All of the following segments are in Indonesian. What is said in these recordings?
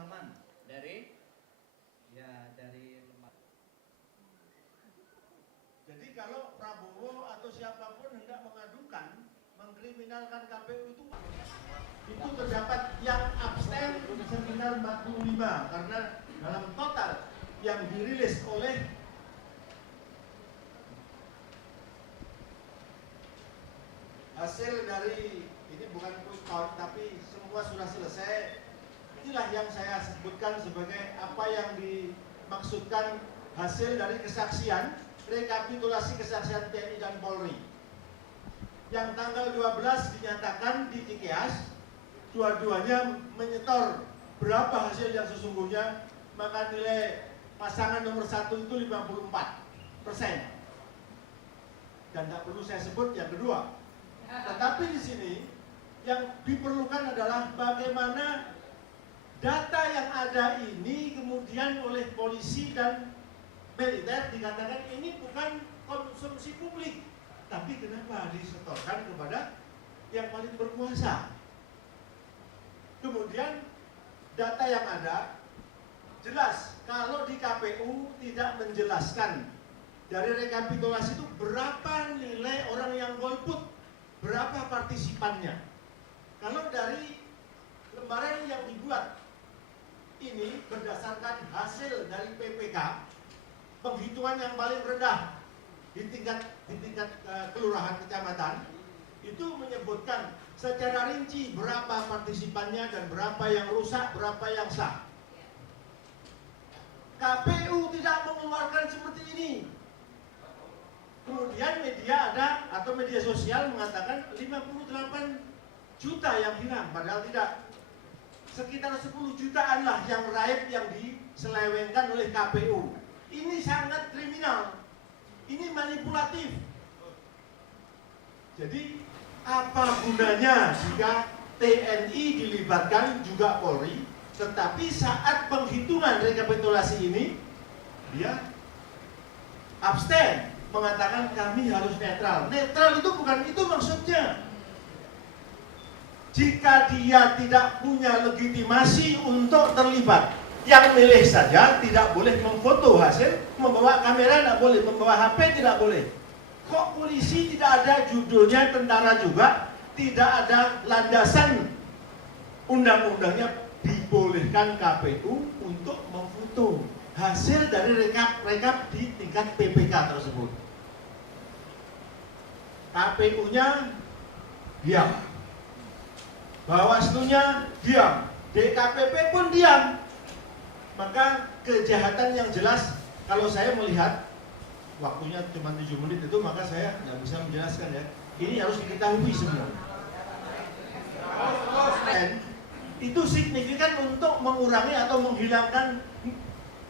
Salman dari lembaga. Jadi kalau Prabowo atau siapapun hendak mengadukan, mengkriminalkan KPU itu terdapat yang abstain sekitar 45, karena dalam total yang dirilis oleh hasil dari, ini bukan quick count tapi semua sudah selesai. Inilah yang saya sebutkan sebagai apa yang dimaksudkan hasil dari kesaksian, rekapitulasi kesaksian TNI dan Polri. Yang tanggal 12 dinyatakan di Cikeas, dua-duanya menyetor berapa hasil yang sesungguhnya, maka nilai pasangan nomor 1 itu 54%. Dan tak perlu saya sebut yang kedua. Tetapi di sini yang diperlukan adalah bagaimana data yang ada ini kemudian oleh polisi dan militer dikatakan ini bukan konsumsi publik, tapi kenapa disetorkan kepada yang paling berkuasa. Kemudian data yang ada jelas kalau di KPU tidak menjelaskan dari rekapitulasi itu berapa nilai orang yang golput, berapa partisipannya. Kalau dari lembaran yang dibuat ini berdasarkan hasil dari PPK, penghitungan yang paling rendah di tingkat kelurahan kecamatan itu menyebutkan secara rinci berapa partisipannya dan berapa yang rusak, berapa yang sah. KPU tidak mengeluarkan seperti ini. Kemudian media ada atau media sosial mengatakan 58 juta yang hilang, padahal tidak. Sekitar 10 jutaan lah yang raib yang diselewengkan oleh KPU. Ini sangat kriminal. Ini manipulatif. Jadi apa gunanya jika TNI dilibatkan juga Polri, tetapi saat penghitungan rekapitulasi ini dia abstain, mengatakan kami harus netral. Netral itu bukan itu maksudnya. Jika dia tidak punya legitimasi untuk terlibat, yang milih saja tidak boleh memfoto hasil, membawa kamera tidak boleh, membawa HP tidak boleh. Kok polisi tidak ada judulnya tentara juga, tidak ada landasan undang-undangnya dibolehkan KPU untuk memfoto hasil dari rekap di tingkat PPK tersebut. KPU-nya diam, Bawaslu-nya diam, DKPP pun diam. Maka kejahatan yang jelas, kalau saya melihat waktunya cuma 7 menit itu, maka saya nggak bisa menjelaskan ya. Ini harus diketahui semua. Dan itu signifikan untuk mengurangi atau menghilangkan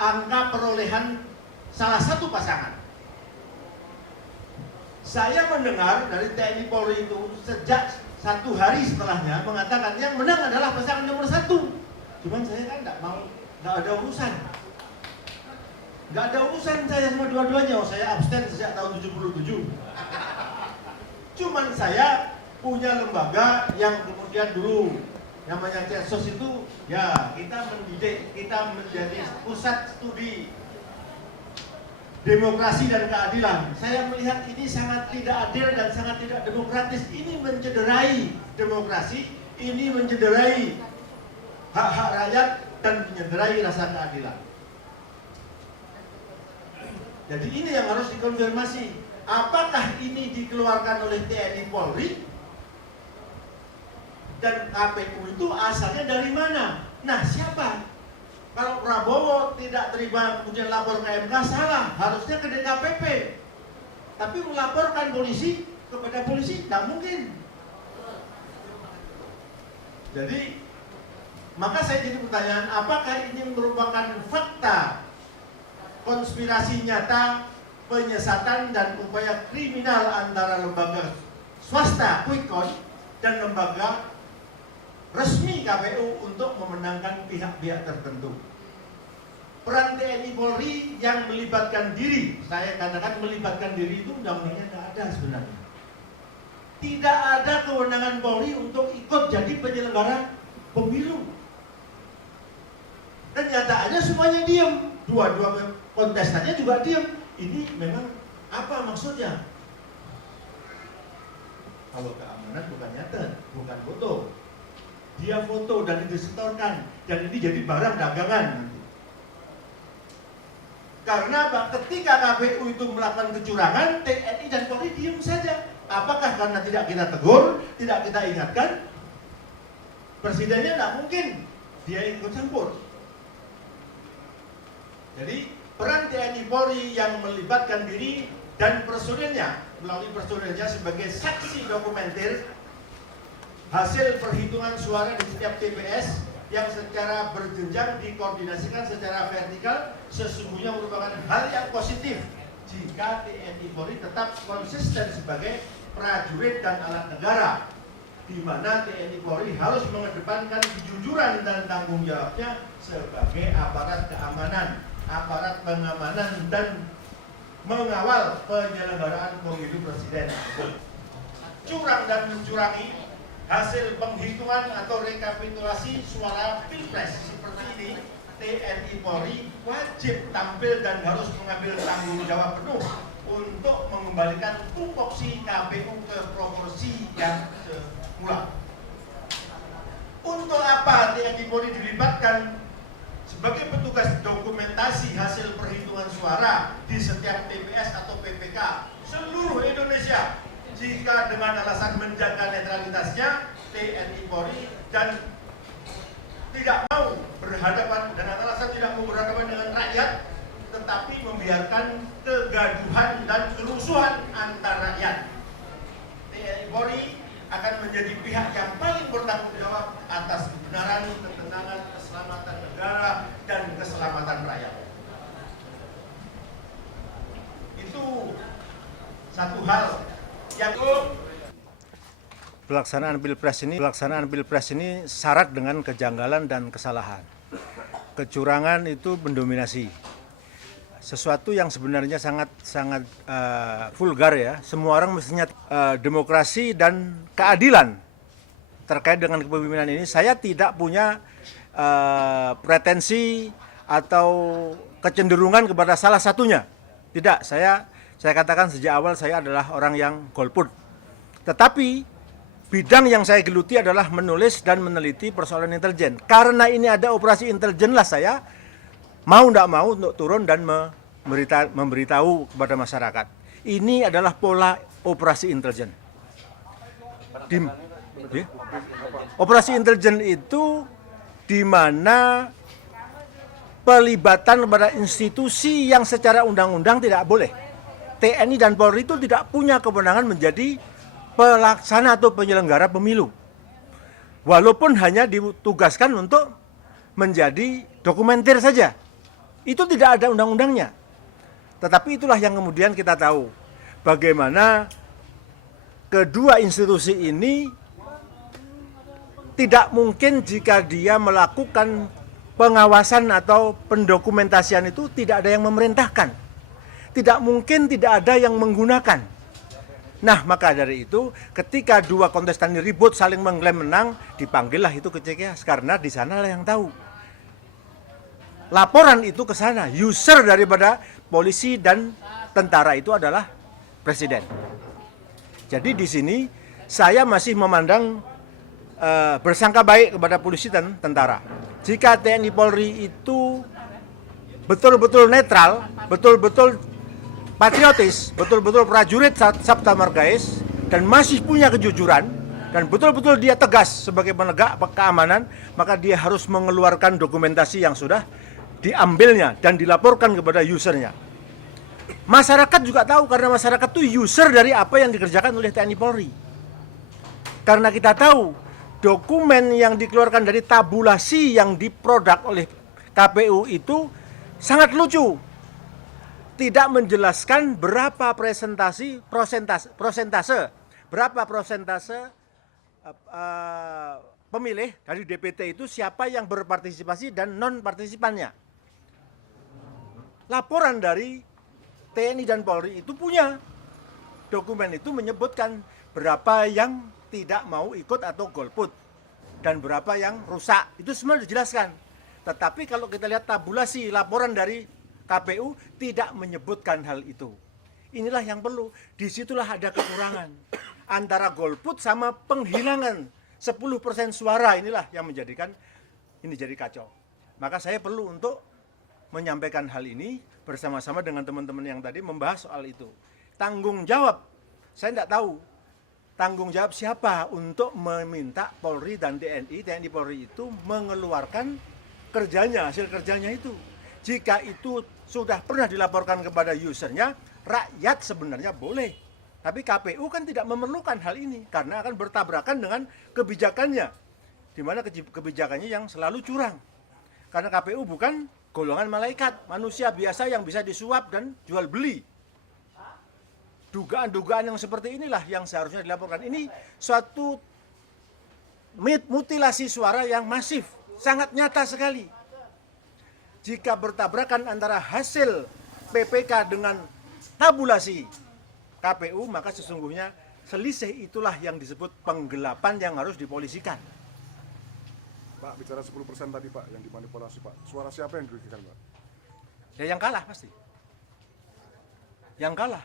angka perolehan salah satu pasangan. Saya mendengar dari TNI Polri itu sejak 1 hari setelahnya mengatakan yang menang adalah pasangan nomor 1. Cuman saya kan nggak ada urusan. Nggak ada urusan saya sama dua-duanya. Saya abstain sejak tahun 77. Cuman saya punya lembaga yang kemudian dulu namanya CESOS itu, ya kita mendidik, kita menjadi pusat studi demokrasi dan keadilan. Saya melihat ini sangat tidak adil dan sangat tidak demokratis. Ini mencederai demokrasi, ini mencederai hak-hak rakyat dan mencederai rasa keadilan. Jadi ini yang harus dikonfirmasi. Apakah ini dikeluarkan oleh TNI Polri? Dan KPU itu asalnya dari mana? Nah, siapa? Kalau Prabowo tidak terima kemudian lapor ke MK, salah. Harusnya ke DKPP. Tapi melaporkan polisi kepada polisi, tidak mungkin. Jadi, maka saya jadi pertanyaan, apakah ini merupakan fakta konspirasi nyata, penyesatan dan upaya kriminal antara lembaga swasta quick count dan lembaga resmi KPU untuk memenangkan pihak-pihak tertentu. Peran TNI Polri yang melibatkan diri, saya katakan melibatkan diri itu undang-undangnya tidak ada sebenarnya. Tidak ada kewenangan Polri untuk ikut jadi penyelenggara pemilu. semuanya diem, dua-dua kontestannya juga diem. Ini memang apa maksudnya? Kalau keamanan bukan nyatet, bukan foto. Dia foto dan disetorkan, dan ini jadi barang dagangan nanti. Karena apa? Ketika KPU itu melakukan kecurangan, TNI dan Polri diem saja. Apakah karena tidak kita tegur, tidak kita ingatkan? Presidennya tidak mungkin dia ikut campur. Jadi peran TNI Polri yang melibatkan diri dan personilnya, melalui personilnya sebagai saksi dokumentir hasil perhitungan suara di setiap TPS yang secara berjenjang dikoordinasikan secara vertikal, sesungguhnya merupakan hal yang positif jika TNI Polri tetap konsisten sebagai prajurit dan alat negara, di mana TNI Polri harus mengedepankan kejujuran dan tanggung jawabnya sebagai aparat keamanan, aparat pengamanan dan mengawal penyelenggaraan pemilu presiden. Curang dan mencurangi hasil penghitungan atau rekapitulasi suara pilpres seperti ini, TNI Polri wajib tampil dan harus mengambil tanggung jawab penuh untuk mengembalikan tupoksi KPU ke proporsi yang semula. Untuk apa TNI Polri dilibatkan sebagai petugas dokumentasi hasil perhitungan suara di setiap TPS atau PPK seluruh Indonesia? Jika dengan alasan menjaga netralitasnya, TNI Polri dan tidak mau berhadapan, dengan alasan tidak mau berhadapan dengan rakyat, tetapi membiarkan kegaduhan dan kerusuhan antar rakyat. TNI Polri akan menjadi pihak yang paling bertanggung jawab atas kebenaran, ketenangan, keselamatan negara, dan keselamatan rakyat. Itu satu hal yang pelaksanaan pilpres ini syarat dengan kejanggalan dan kesalahan. Kecurangan itu mendominasi. Sesuatu yang sebenarnya sangat vulgar ya. Semua orang mestinya demokrasi dan keadilan terkait dengan kepemimpinan ini. Saya tidak punya pretensi atau kecenderungan kepada salah satunya. Tidak, saya katakan sejak awal saya adalah orang yang golput. Tetapi bidang yang saya geluti adalah menulis dan meneliti persoalan intelijen. Karena ini ada operasi intelijen lah saya mau tidak mau untuk turun dan memberitahu kepada masyarakat. Ini adalah pola operasi intelijen. Operasi intelijen itu di mana pelibatan kepada institusi yang secara undang-undang tidak boleh. TNI dan Polri itu tidak punya kewenangan menjadi pelaksana atau penyelenggara pemilu. Walaupun hanya ditugaskan untuk menjadi dokumenter saja. Itu tidak ada undang-undangnya. Tetapi itulah yang kemudian kita tahu. Bagaimana kedua institusi ini tidak mungkin jika dia melakukan pengawasan atau pendokumentasian itu tidak ada yang memerintahkan. Tidak mungkin tidak ada yang menggunakan. Nah, maka dari itu ketika dua kontestan ini ribut saling mengklaim menang, dipanggillah itu ke CKS karena di sanalah yang tahu. Laporan itu ke sana, user daripada polisi dan tentara itu adalah presiden. Jadi di sini saya masih memandang bersangka baik kepada polisi dan tentara. Jika TNI Polri itu betul-betul netral, betul-betul patriotis, betul-betul prajurit Sabta Margais dan masih punya kejujuran dan betul-betul dia tegas sebagai penegak keamanan, maka dia harus mengeluarkan dokumentasi yang sudah diambilnya dan dilaporkan kepada usernya. Masyarakat juga tahu karena masyarakat itu user dari apa yang dikerjakan oleh TNI Polri. Karena kita tahu dokumen yang dikeluarkan dari tabulasi yang diproduk oleh KPU itu sangat lucu. Tidak menjelaskan berapa persentase pemilih dari DPT itu siapa yang berpartisipasi dan non partisipannya. Laporan dari TNI dan Polri itu punya dokumen itu menyebutkan berapa yang tidak mau ikut atau golput dan berapa yang rusak. Itu semua dijelaskan. Tetapi kalau kita lihat tabulasi laporan dari KPU tidak menyebutkan hal itu. Inilah yang perlu. Disitulah ada kekurangan. Antara golput sama penghilangan 10% suara, inilah yang menjadikan ini jadi kacau. Maka saya perlu untuk menyampaikan hal ini bersama-sama dengan teman-teman yang tadi membahas soal itu. Tanggung jawab, saya tidak tahu tanggung jawab siapa untuk meminta Polri dan TNI Polri itu mengeluarkan kerjanya, hasil kerjanya itu. Jika itu sudah pernah dilaporkan kepada usernya, rakyat sebenarnya boleh. Tapi KPU kan tidak memerlukan hal ini karena akan bertabrakan dengan kebijakannya. Di mana kebijakannya yang selalu curang. Karena KPU bukan golongan malaikat, manusia biasa yang bisa disuap dan jual beli. Dugaan-dugaan yang seperti inilah yang seharusnya dilaporkan. Ini suatu mutilasi suara yang masif, sangat nyata sekali. Jika bertabrakan antara hasil PPK dengan tabulasi KPU, maka sesungguhnya selisih itulah yang disebut penggelapan yang harus dipolisikan. Pak, bicara 10% tadi Pak, yang dimanipulasi Pak. Suara siapa yang dirugikan Pak? Ya yang kalah pasti. Yang kalah.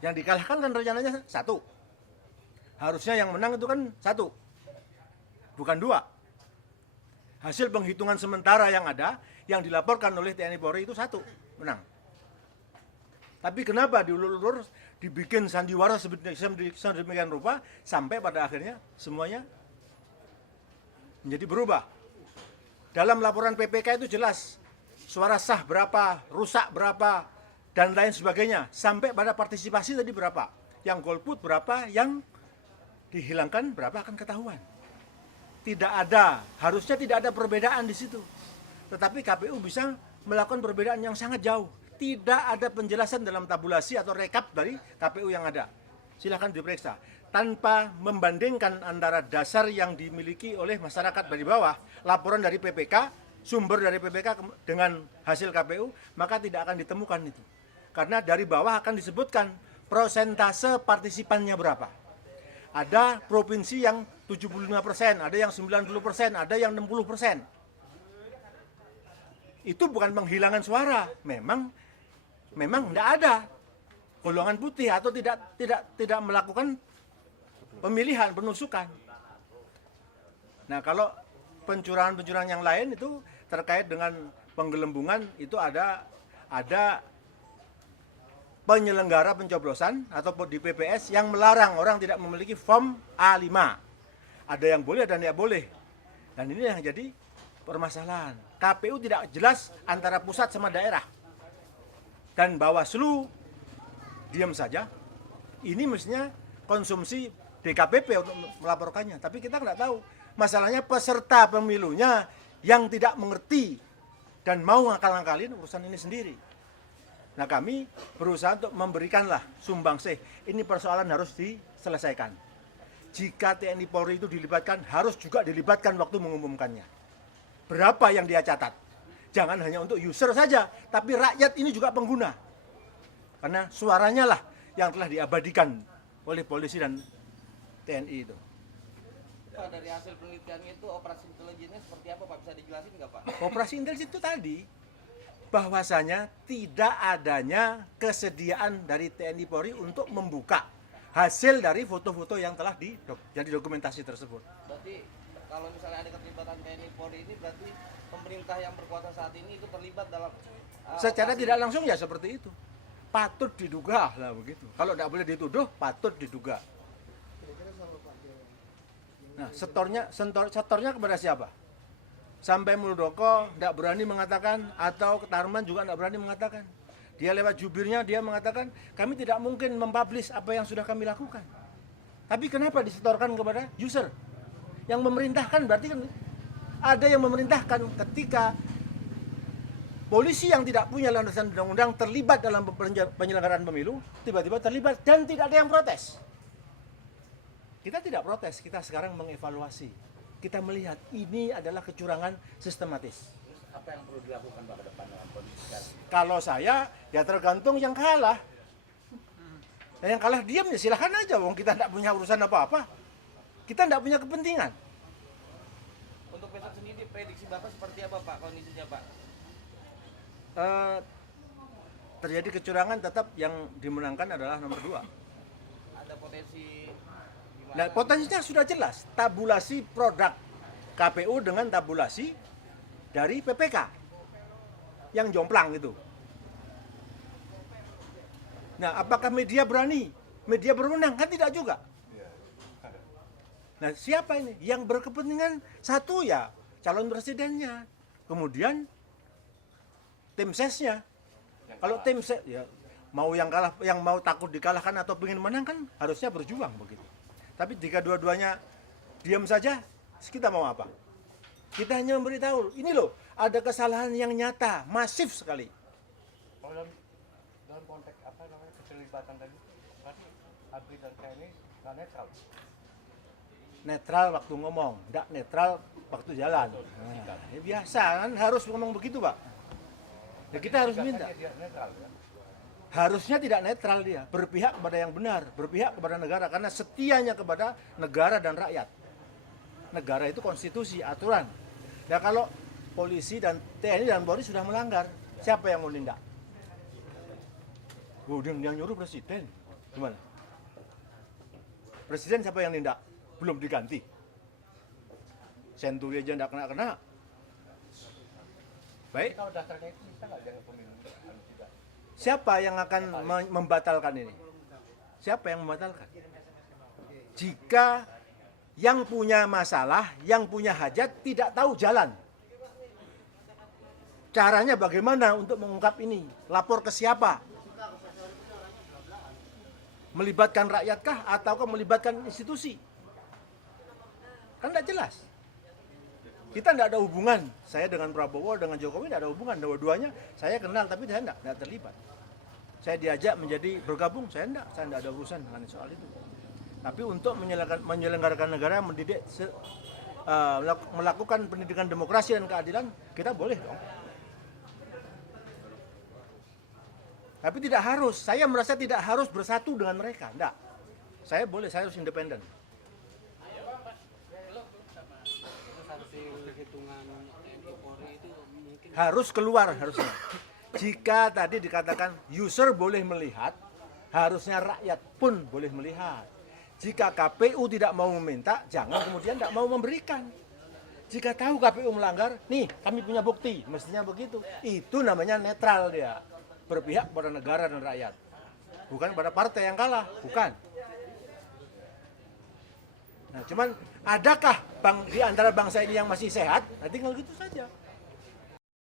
Yang dikalahkan kan rencananya 1. Harusnya yang menang itu kan 1. Bukan 2. Hasil penghitungan sementara yang ada, yang dilaporkan oleh TNI Polri itu 1. Menang. Tapi kenapa diulur-ulur, dibikin sandiwara sedemikian rupa, sampai pada akhirnya semuanya menjadi berubah. Dalam laporan PPK itu jelas, suara sah berapa, rusak berapa, dan lain sebagainya. Sampai pada partisipasi tadi berapa. Yang golput berapa, yang dihilangkan berapa akan ketahuan. Tidak ada, harusnya tidak ada perbedaan di situ. Tetapi KPU bisa melakukan perbedaan yang sangat jauh. Tidak ada penjelasan dalam tabulasi atau rekap dari KPU yang ada. Silahkan diperiksa. Tanpa membandingkan antara dasar yang dimiliki oleh masyarakat dari bawah, laporan dari PPK, sumber dari PPK dengan hasil KPU, maka tidak akan ditemukan itu. Karena dari bawah akan disebutkan persentase partisipannya berapa. Ada provinsi yang 75%, ada yang 90%, ada yang 60%. Itu bukan penghilangan suara, memang tidak ada golongan putih atau tidak melakukan pemilihan, penusukan. Nah, kalau pencurangan-pencurangan yang lain itu terkait dengan penggelembungan, itu ada penyelenggara pencoblosan atau di PPS yang melarang orang tidak memiliki form A5. Ada yang boleh dan tidak boleh. Dan ini yang jadi permasalahan. KPU tidak jelas antara pusat sama daerah. Dan Bawaslu diam saja. Ini mestinya konsumsi DKPP untuk melaporkannya. Tapi kita nggak tahu. Masalahnya peserta pemilunya yang tidak mengerti dan mau ngakal-ngakalin urusan ini sendiri. Nah, kami berusaha untuk memberikanlah sumbangsih. Ini persoalan harus diselesaikan. Jika TNI Polri itu dilibatkan, harus juga dilibatkan waktu mengumumkannya. Berapa yang dia catat? Jangan hanya untuk user saja, tapi rakyat ini juga pengguna. Karena suaranya lah yang telah diabadikan oleh polisi dan TNI itu. Pak, dari hasil penelitiannya itu operasi intelijennya seperti apa Pak? Bisa dijelasin nggak Pak? Operasi intelijen itu tadi, bahwasanya tidak adanya kesediaan dari TNI Polri untuk membuka hasil dari foto-foto yang telah jadi dokumentasi tersebut. Berarti kalau misalnya ada keterlibatan TNI Polri ini berarti pemerintah yang berkuasa saat ini itu terlibat dalam Secara tidak langsung ya seperti itu. Patut diduga lah begitu. Kalau tidak boleh dituduh, patut diduga. Nah, setornya kepada siapa? Sampai Muldoko tidak berani mengatakan, atau Ketarman juga tidak berani mengatakan. Dia lewat jubirnya, dia mengatakan, kami tidak mungkin mempublish apa yang sudah kami lakukan. Tapi kenapa disetorkan kepada user? Yang memerintahkan berarti kan ada yang memerintahkan. Ketika polisi yang tidak punya landasan undang-undang terlibat dalam penyelenggaraan pemilu, tiba-tiba terlibat dan tidak ada yang protes. Kita tidak protes, kita sekarang mengevaluasi. Kita melihat ini adalah kecurangan sistematis. Apa yang perlu dilakukan Pak ke depan dengan kondisi sekarang? Kalau saya, ya tergantung yang kalah. Nah, yang kalah diam ya silahkan aja, wong kita tidak punya urusan apa-apa. Kita tidak punya kepentingan. Untuk besok sendiri prediksi Bapak seperti apa Pak kondisinya Pak? Terjadi kecurangan, tetap yang dimenangkan adalah nomor 2. Ada potensi gimana? Nah, potensinya sudah jelas, tabulasi produk KPU dengan tabulasi dari PPK yang jomplang itu. Nah, apakah media berani? Media berwenang? Kan tidak juga. Nah, siapa ini? Yang berkepentingan satu ya calon presidennya, kemudian tim sesnya. Kalau tim ses ya mau yang kalah, yang mau takut dikalahkan atau ingin menang kan harusnya berjuang begitu. Tapi jika dua-duanya diam saja, kita mau apa? Kita hanya memberitahu, ini loh ada kesalahan yang nyata, masif sekali. Kalau dalam konteks apa namanya keterlibatan tadi, berarti ABRI dan TNI nggak netral. Netral waktu ngomong, tidak netral waktu jalan. Nah, ya biasa kan harus ngomong begitu Pak. Ya kita harus minta. Dia netral ya. Harusnya tidak netral dia, berpihak kepada yang benar, berpihak kepada negara karena setianya kepada negara dan rakyat. Negara itu konstitusi, aturan. Ya kalau polisi dan TNI dan Polri sudah melanggar, siapa yang mau nindak? Yang nyuruh presiden, gimana? Presiden siapa yang nindak? Belum diganti. Senturi aja tidak kena-kena. Baik. Kalau dasarnya itu bisa nggak jangan pemilu tidak? Siapa yang akan membatalkan ini? Siapa yang membatalkan? Jika yang punya masalah, yang punya hajat tidak tahu jalan. Caranya bagaimana untuk mengungkap ini? Lapor ke siapa? Melibatkan rakyatkah ataukah melibatkan institusi? Kan tidak jelas. Kita tidak ada hubungan. Saya dengan Prabowo, dengan Jokowi tidak ada hubungan. Dua-duanya saya kenal, tapi saya tidak terlibat. Saya diajak menjadi bergabung, saya tidak ada urusan dengan soal itu. Tapi untuk menyelenggarakan negara, mendidik, melakukan pendidikan demokrasi dan keadilan, kita boleh dong. Tapi tidak harus, saya merasa tidak harus bersatu dengan mereka, enggak. Saya boleh, saya harus independen. Harus keluar harusnya. Jika tadi dikatakan user boleh melihat, harusnya rakyat pun boleh melihat. Jika KPU tidak mau meminta, jangan kemudian tidak mau memberikan. Jika tahu KPU melanggar, nih kami punya bukti, mestinya begitu. Itu namanya netral dia, berpihak pada negara dan rakyat. Bukan pada partai yang kalah, bukan. Nah, cuman adakah di antara bangsa ini yang masih sehat? Nah, tinggal gitu saja.